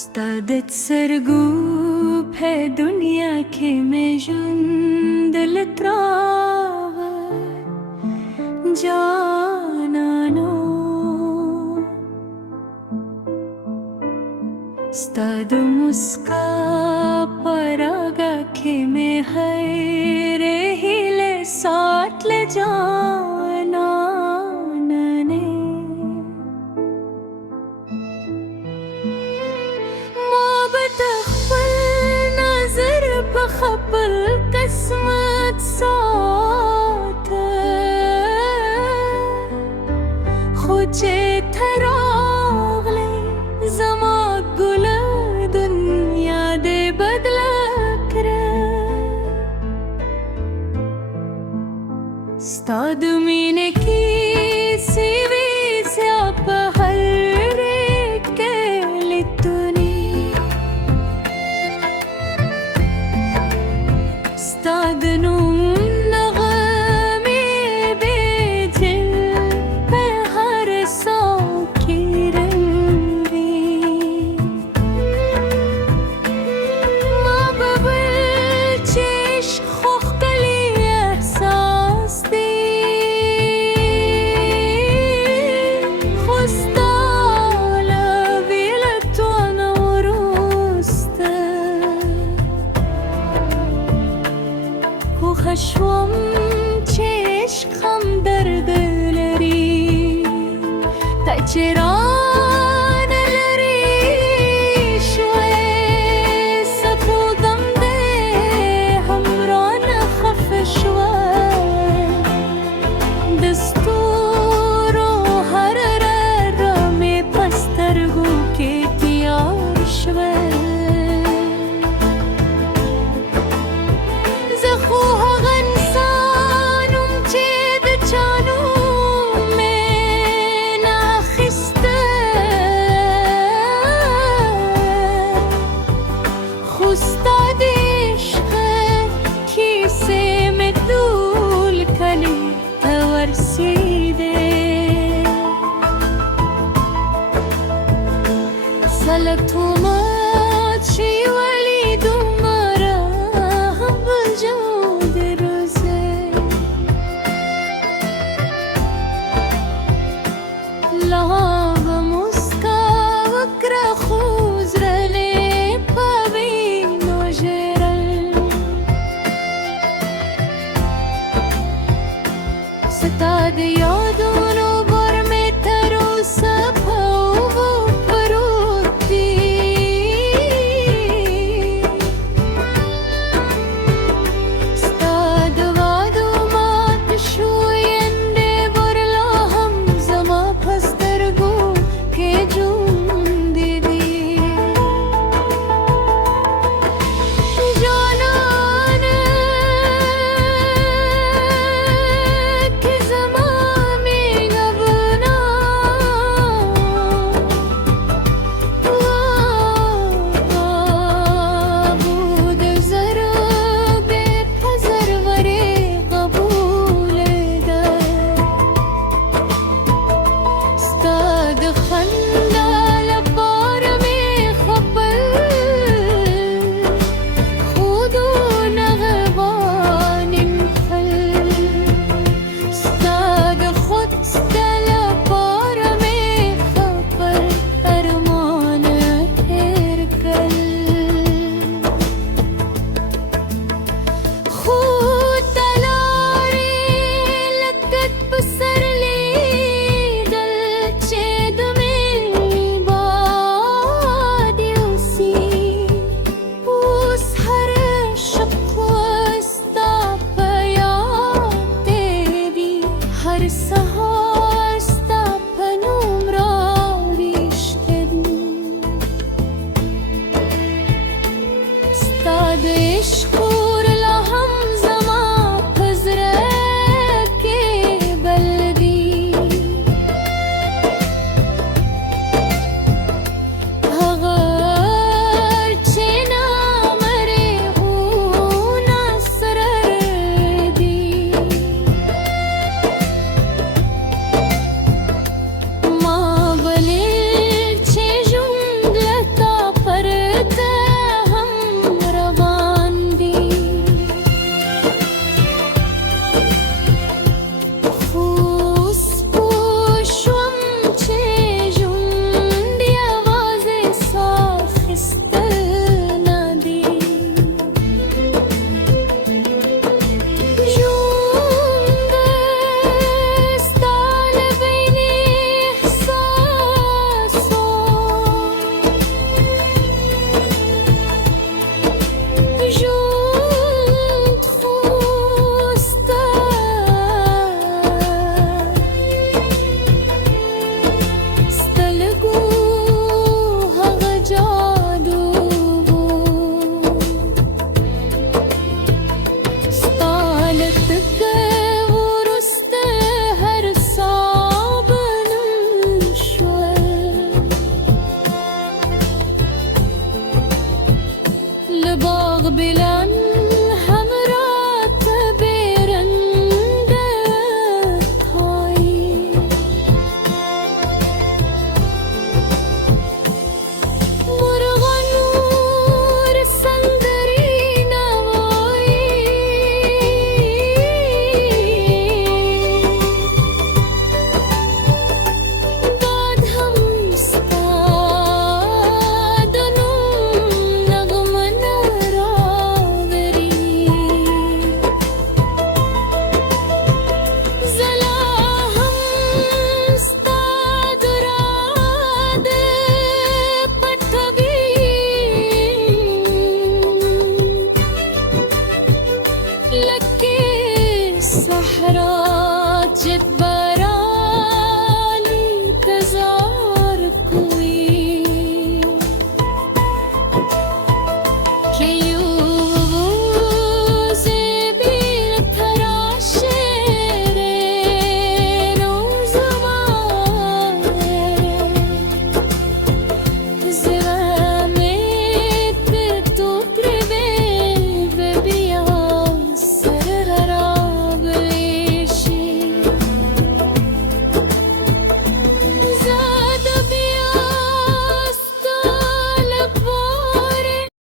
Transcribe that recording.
ستادت سرقوب هي دنيا كيما جندل تراغ جانانو ستاد مسكا परागा كيما هيره हिले साथ ले जाना नने मोहब्बत खपल नजर बखपल किस्मत साथ खुचे थरागले जमा गुल दुनिया दे बदला करे ستاد مینه کی سیوی سیاپ هر کلیتونی ستاد نوم نغمی بیجل به هر ساکی رنگی ما ببل چش خوخ کلی احساس دی خشوم چشقم در دلری تا چرا نلری شوی سپودم ده همران خف شوی دستور و هر رم پسترگو که تیار شوی سلطومات شي وليد مرا هم بالجود روزي لغاب مسكا وكرا خوزرلي بابينو جرل ستاد يادونو برمي تروسا بلا